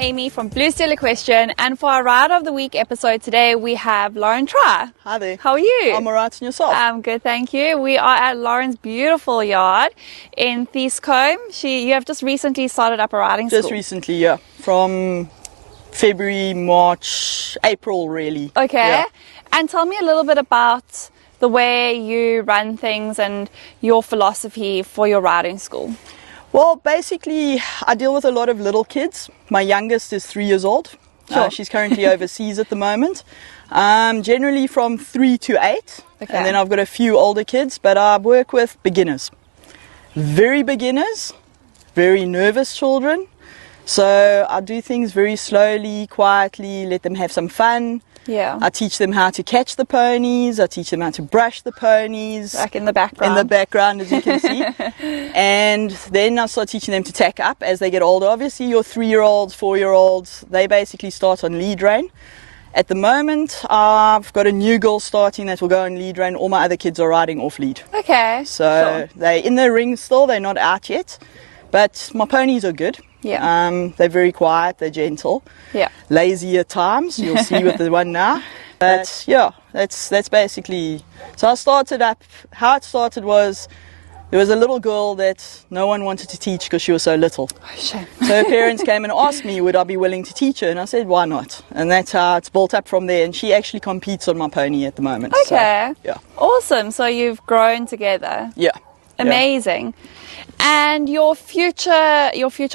Amy from Blue Steel Equestrian, and for our Ride of the Week episode today we have Lauren Try. Hi there. How are you? I'm alright, and yourself? I'm good, thank you. We are at Lauren's beautiful yard in Theescombe. You have just recently started up a riding school. Just recently, yeah. From February, March, April really. Okay. Yeah. And tell me a little bit about the way you run things and your philosophy for your riding school. Well, basically, I deal with a lot of little kids. My youngest is 3 years old. Sure. She's currently overseas at the moment. Generally from 3 to 8. Okay. And then I've got a few older kids, but I work with beginners. Very beginners, very nervous children. So I do things very slowly, quietly, let them have some fun. Yeah. I teach them how to catch the ponies. I teach them how to brush the ponies. Back in the background. In the background, as you can see. And then I start teaching them to tack up as they get older. Obviously, your 3-year-olds, 4-year-olds, they basically start on lead rein. At the moment, I've got a new girl starting that will go on lead rein. All my other kids are riding off lead. Okay. So they're in the ring still. They're not out yet. But my ponies are good. Yeah. They're very quiet. They're gentle. Yeah. Lazy at times. You'll see with the one now. But yeah, that's basically. So I started up. How it started was there was a little girl that no one wanted to teach because she was so little. Oh, shame. So her parents came and asked me would I be willing to teach her, and I said why not. And that's how it's built up from there. And she actually competes on my pony at the moment. Okay. So, yeah. Awesome. So you've grown together. Yeah. Amazing. And your future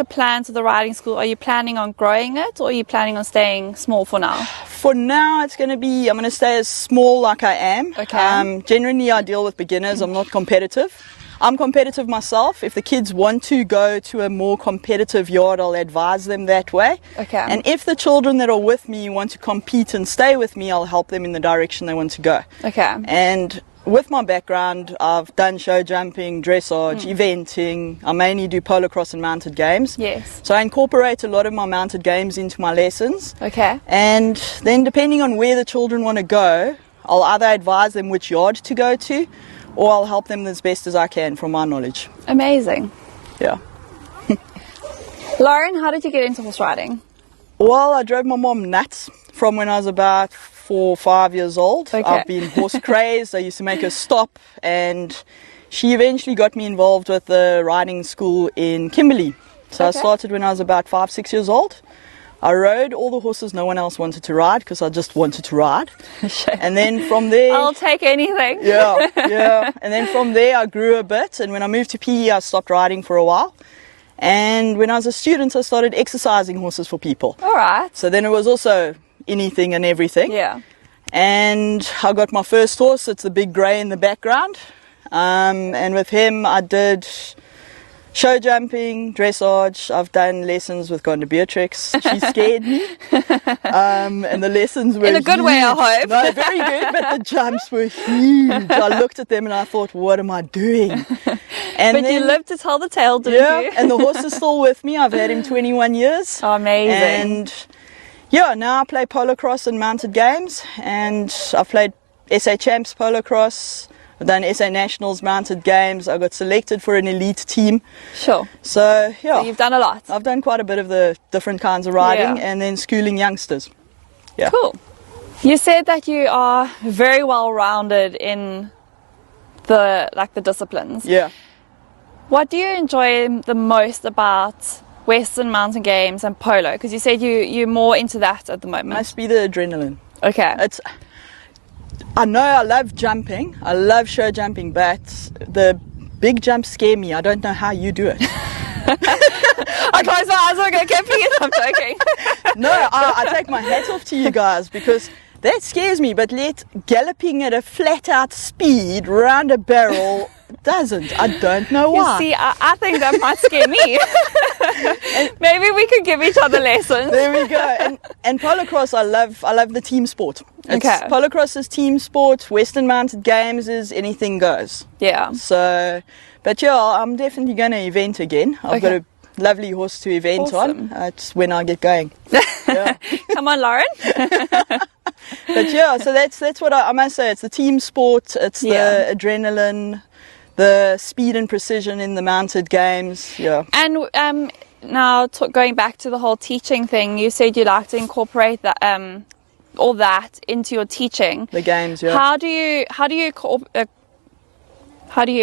plans with the riding school, are you planning on growing it or are you planning on staying small for now? For now, I'm going to stay as small like I am. Okay. Generally, I deal with beginners. I'm not competitive. I'm competitive myself. If the kids want to go to a more competitive yard, I'll advise them that way. Okay. And if the children that are with me want to compete and stay with me, I'll help them in the direction they want to go. Okay. And with my background, I've done show jumping, dressage, eventing. I mainly do polo cross and mounted games. Yes. So I incorporate a lot of my mounted games into my lessons. Okay. And then depending on where the children want to go, I'll either advise them which yard to go to, or I'll help them as best as I can from my knowledge. Amazing. Yeah. Lauren, how did you get into horse riding? Well, I drove my mom nuts from when I was about 4 or 5 years old. Okay. I've been horse crazed. I used to make her stop, and she eventually got me involved with the riding school in Kimberley. So Okay. I started when I was about 5, 6 years old. I rode all the horses no one else wanted to ride because I just wanted to ride. And then from there... I'll take anything. Yeah. And then from there I grew a bit, and when I moved to PE I stopped riding for a while. And when I was a student I started exercising horses for people. All right. So then it was also anything and everything. Yeah. And I got my first horse. It's the big grey in the background. And with him I did show jumping, dressage. I've done lessons with Gonda Beatrix. She scared me. And the lessons were In a good way, I hope. No, very good, but the jumps were huge. I looked at them and I thought, what am I doing? And But you lived to tell the tale, didn't you? and the horse is still with me. I've had him 21 years. Oh, amazing. And yeah, now I play polo cross and mounted games, and I've played SA Champs polo cross. I've done SA Nationals mounted games. I got selected for an elite team. Sure. So yeah, So you've done a lot. I've done quite a bit of the different kinds of riding, Yeah. and then schooling youngsters. Yeah. Cool. You said that you are very well rounded in the disciplines. Yeah. What do you enjoy the most about Western Mountain Games and polo? Because you said you're more into that at the moment. Must be the adrenaline. Okay. I know I love jumping. I love show jumping, but the big jumps scare me. I don't know how you do it. I close my eyes, okay, please. I'm joking. No, I take my hat off to you guys because that scares me. But galloping at a flat out speed round a barrel doesn't. I don't know why. You see, I think that might scare me. Maybe we could give each other lessons. There we go. And polo cross, I love the team sport. Okay. Polo cross is team sport. Western Mounted Games is anything goes. Yeah. So, but yeah, I'm definitely going to event again. I've got a lovely horse to event Awesome. on. It's when I get going. Yeah. Come on, Lauren. But yeah, so that's what I must say. It's the team sport. It's Yeah. the adrenaline, the speed and precision in the mounted games. Yeah. And now going back to the whole teaching thing, you said you like to incorporate that, all that into your teaching. The games, yeah. How do you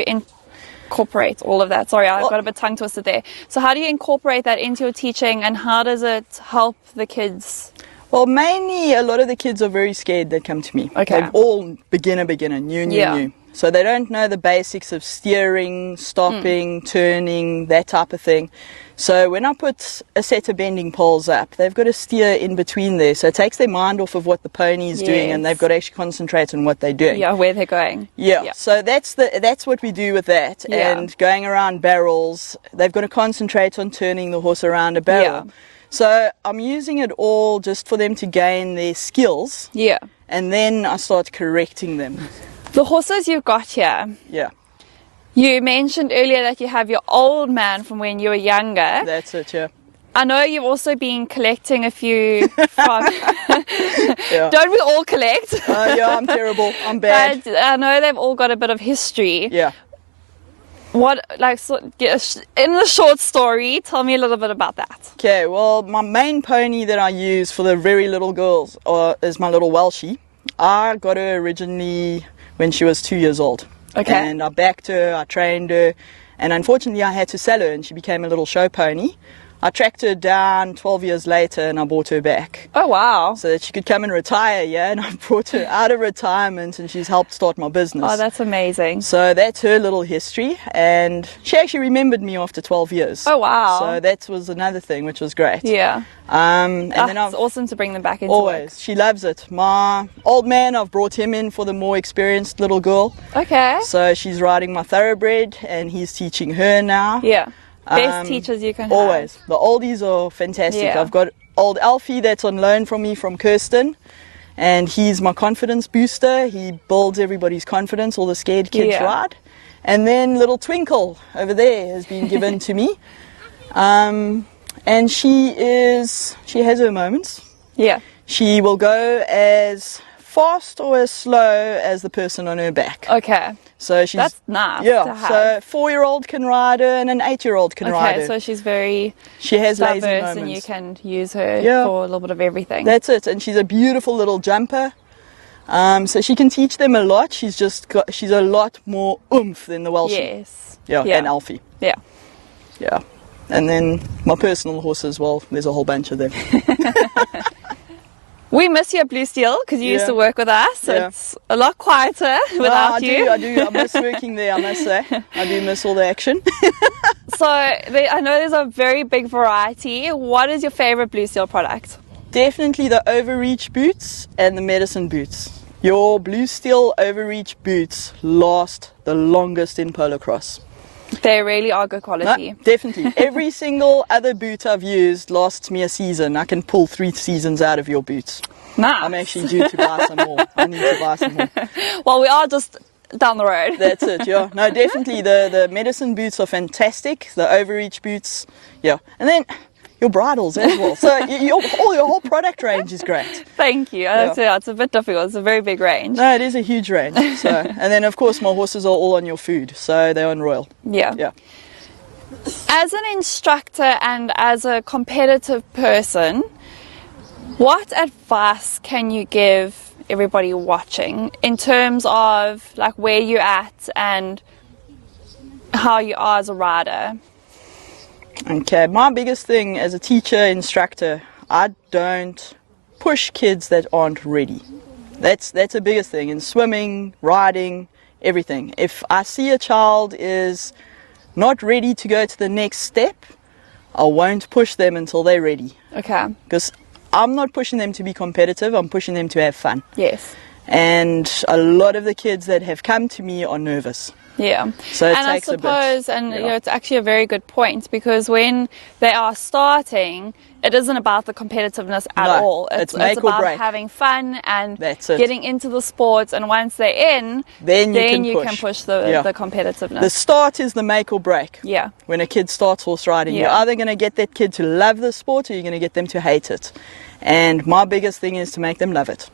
incorporate all of that? Sorry, I got a bit tongue twisted there. So how do you incorporate that into your teaching, and how does it help the kids? Well, mainly a lot of the kids are very scared that come to me. Okay. They're all beginner, new. So they don't know the basics of steering, stopping, turning, that type of thing. So when I put a set of bending poles up, they've got to steer in between there. So it takes their mind off of what the pony is doing, and they've got to actually concentrate on what they're doing. Yeah, where they're going. Yeah. So that's what we do with that. Yeah. And going around barrels, they've got to concentrate on turning the horse around a barrel. Yeah. So I'm using it all just for them to gain their skills. Yeah. And then I start correcting them. The horses you've got here, Yeah. you mentioned earlier that you have your old man from when you were younger. That's it, yeah. I know you've also been collecting a few from... Yeah. Don't we all collect? Yeah, I'm terrible. I'm bad. But I know they've all got a bit of history. Yeah. What, like, in the short story, tell me a little bit about that. Okay, well, my main pony that I use for the very little girls is my little Welshie. I got her originally when she was 2 years old. Okay. And I backed her, I trained her, and unfortunately I had to sell her and she became a little show pony. I tracked her down 12 years later and I bought her back. Oh, wow. So that she could come and retire, yeah, and I brought her out of retirement and she's helped start my business. Oh, that's amazing. So that's her little history, and she actually remembered me after 12 years. Oh, wow. So that was another thing, which was great. Yeah. And then It's awesome to bring them back into always, work. she loves it. My old man, I've brought him in for the more experienced little girl. Okay. So she's riding my thoroughbred and he's teaching her now. Yeah. Best teachers you can have. Always. The oldies are fantastic. Yeah. I've got old Alfie that's on loan from me from Kirsten, and he's my confidence booster. He builds everybody's confidence, all the scared kids ride. And then little Twinkle over there has been given to me. And she has her moments. Yeah. She will go as fast or as slow as the person on her back. Okay. So she's, That's nice yeah, to have. so a 4-year-old can ride her and an 8-year-old can ride her. Okay, so she's very She has lazy diverse moments. and you can use her Yeah. for a little bit of everything. That's it, and she's a beautiful little jumper. So she can teach them a lot. She's a lot more oomph than the Welshie. Yes. Yeah, and Alfie. Yeah. Yeah. And then my personal horses, well, there's a whole bunch of them. We miss you at Blue Steel because you used to work with us. So it's a lot quieter without you. I do. I miss working there, I must say. I do miss all the action. So I know there's a very big variety. What is your favorite Blue Steel product? Definitely the Overreach boots and the medicine boots. Your Blue Steel Overreach boots last the longest in polocross. They really are good quality. No, definitely. Every single other boot I've used lasts me a season. I can pull 3 seasons out of your boots. Nice. I'm actually due to buy some more. I need to buy some more. Well, we are just down the road. That's it, yeah. No, definitely the medicine boots are fantastic. The Overreach boots, yeah. And then your bridles as well. So your whole product range is great. Thank you. It's a bit difficult. It's a very big range. No, it is a huge range. So, and then of course my horses are all on your food, so they're on Royal. Yeah. Yeah. As an instructor and as a competitive person, what advice can you give everybody watching in terms of like where you're at and how you are as a rider? Okay, my biggest thing as a teacher, instructor, I don't push kids that aren't ready. That's the biggest thing in swimming, riding, everything. If I see a child is not ready to go to the next step, I won't push them until they're ready. Okay. Because I'm not pushing them to be competitive, I'm pushing them to have fun. Yes. And a lot of the kids that have come to me are nervous. Yeah. So it and takes I suppose, a bit. and you know, it's actually a very good point because when they are starting, it isn't about the competitiveness at No, all. it's make or about break. having fun and That's it. getting into the sports. And once they're in, Then you can can push the competitiveness. The start is the make or break. Yeah. When a kid starts horse riding, you're either going to get that kid to love the sport or you're going to get them to hate it. And my biggest thing is to make them love it.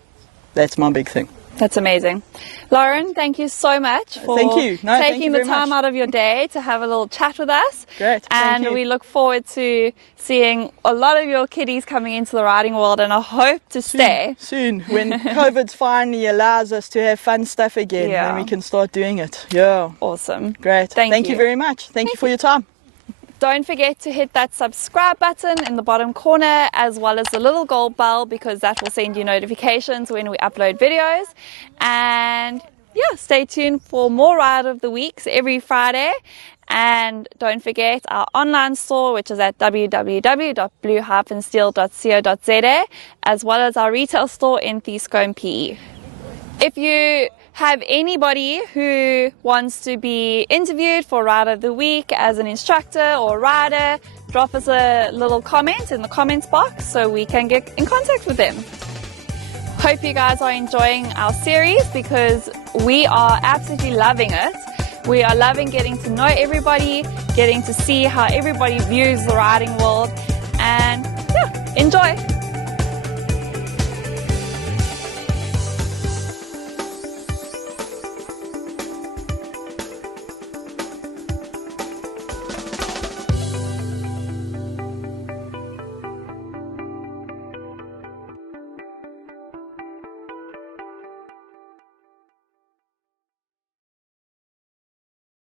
That's my big thing. That's amazing. Lauren, thank you so much for Thank you. No, thank taking you the very time much. out of your day to have a little chat with us. Great, thank And you. we look forward to seeing a lot of your kiddies coming into the riding world, and I hope to stay. Soon, when COVID finally allows us to have fun stuff again, Yeah. then we can start doing it. Yeah, Awesome. great. Thank you you. very much. Thank you for your time. Don't forget to hit that subscribe button in the bottom corner, as well as the little gold bell, because that will send you notifications when we upload videos. And yeah, stay tuned for more Ride of the Weeks every Friday. And don't forget our online store, which is at www.blue-steel.co.za, as well as our retail store in Theescombe, PE. If you have anybody who wants to be interviewed for Rider of the Week as an instructor or rider, drop us a little comment in the comments box so we can get in contact with them. Hope you guys are enjoying our series, because we are absolutely loving it. We are loving getting to know everybody, getting to see how everybody views the riding world, and yeah, enjoy.